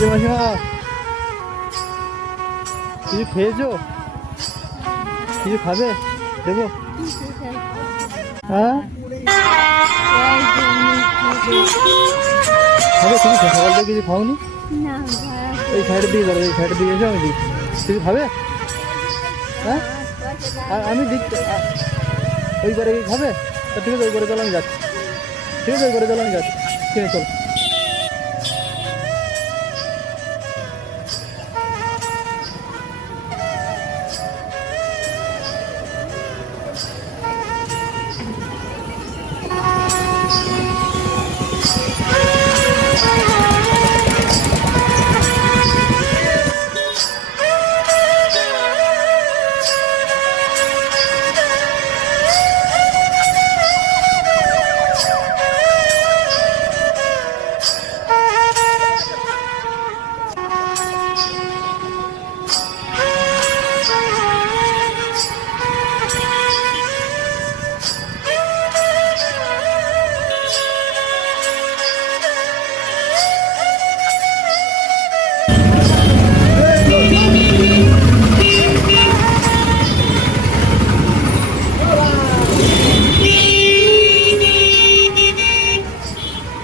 এই মাসিমা কিছু খেয়েছো কিছু খাবে দেবো হ্যাঁ খাবে তুমি সকাল থেকে কিছু খাওনি এই সাইডের দিকে দাঁড়াবে এই সাইডের দিকে এসো আমি কিছু খাবে হ্যাঁ আর আমি দিচ্ছি ওই করে খাবে তা ঠিক আছে ওই করে চলো আমি যাচ্ছি ঠিক আছে ওই করে চলো আমি যাচ্ছি ঠিক আছে চলো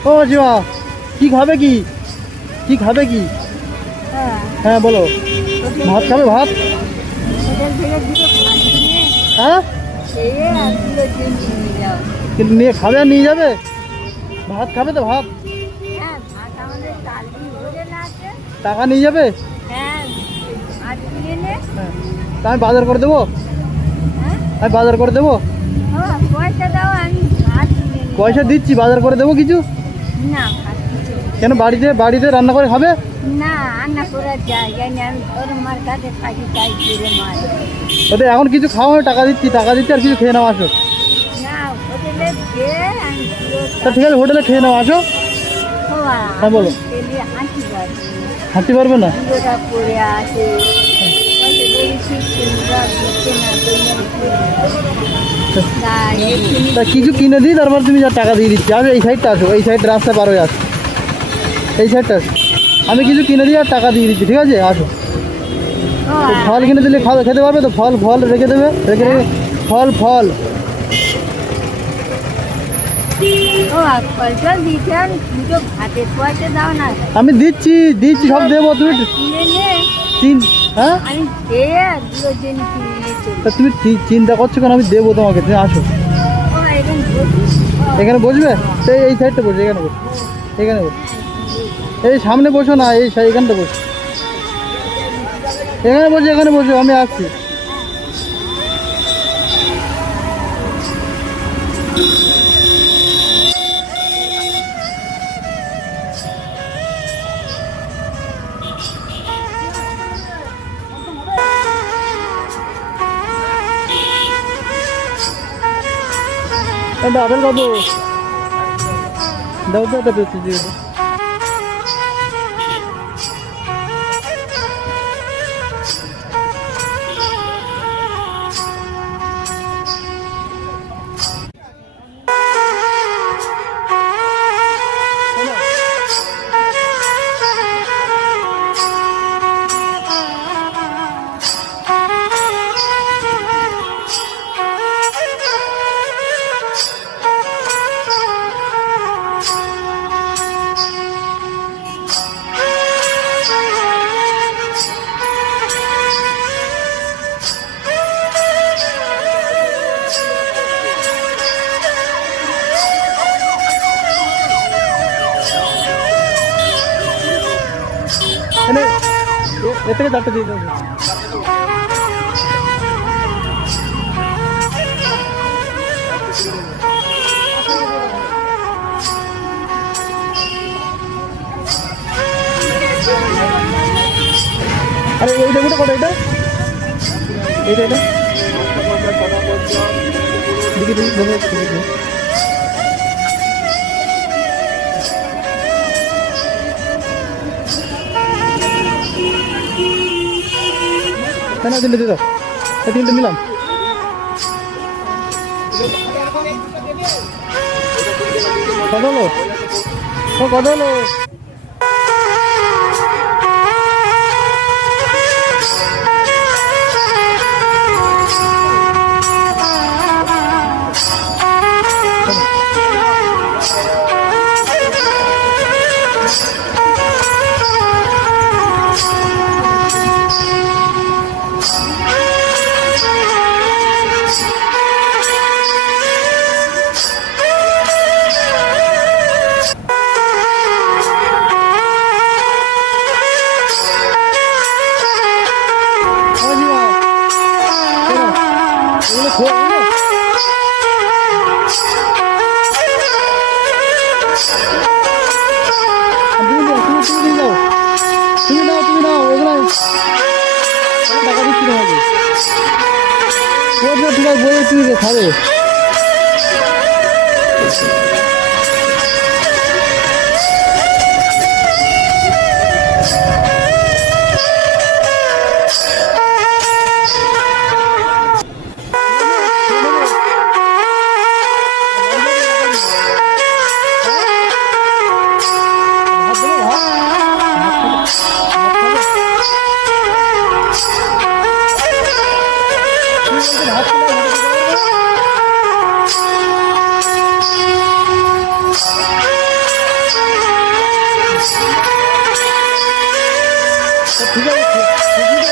ও জিমা কি খাবে কি? কি খাবে কি? হ্যাঁ। বলো। ভাত খাবে ভাত? হ্যাঁ? কিন্তু নিয়ে খাবে আর নিয়ে যাবে? ভাত খাবে তো ভাত। টাকা নিয়ে যাবে? হ্যাঁ তা আমি বাজার করে দেবো? আমি বাজার করে দেবো। পয়সা দিচ্ছি বাজার করে দেবো কিছু? না। কেন বাড়িতে বাড়িতে রান্না করে খাবে? না রান্না করার জায়গা নেই। আমি তোর মার কাছে থাকি তাই করে মার। ওদের এখন কিছু খাওয়া হবে টাকা দিচ্ছি টাকা দিচ্ছি আর কিছু খেয়ে নাও আসো। না হোটেলে খেয়ে তা ঠিক আছে হোটেলে খেয়ে নাও আসো। হ্যাঁ, বলো। হাঁটতে পারবে না। পড়ে আছে। না তো কিছু কিনে দিই তারপর তুমি যা টাকা দিয়ে দিচ্ছি। আমি এই সাইডটা আসো এই সাইড রাস্তা পার হয়ে আসো। এই সাইডটা আসো। আমি কিছু কিনে দিই আর টাকা দিয়ে দিচ্ছি ঠিক আছে? আসো। ফল কিনে দিলে খাবে খেতে পারবে তো? ফল ফল রেখে দেবে রেখে রেখে ফল ফল। আমি দিচ্ছি দিচ্ছি সব দেবো তুমি হ্যাঁ? তা তুমি চিন্তা করছ কেন? আমি দেবো তোমাকে, তুমি আসো। এখন বসবে? সেই, এই সাইডটা বসবে এখানে বসো। এখানে বসো। এই সামনে বসো না, এই সাই- এখানটা বসো। এখানে বসে, এখানে বসো, আমি আসছি। আপেল কত দাও একটা দাও। এ- এ থেকে চারটে দিয়ে দাও। আরে এইটা কোটা কত এটা? এইটা, এটা? দেখি দেখি দেখি দেখি। দেখি কেন তিনটে দিয়ে দাও এই তিনটে নিলাম। কত হলো? তুমি দাও তুমি তুমি দাও তুমি দাও তুমি দাও ওগুলো টাকা দিচ্ছি তোমাকে বলছো ঠিক আছে বলে তুমি খাবে ভাত ঠিক আছে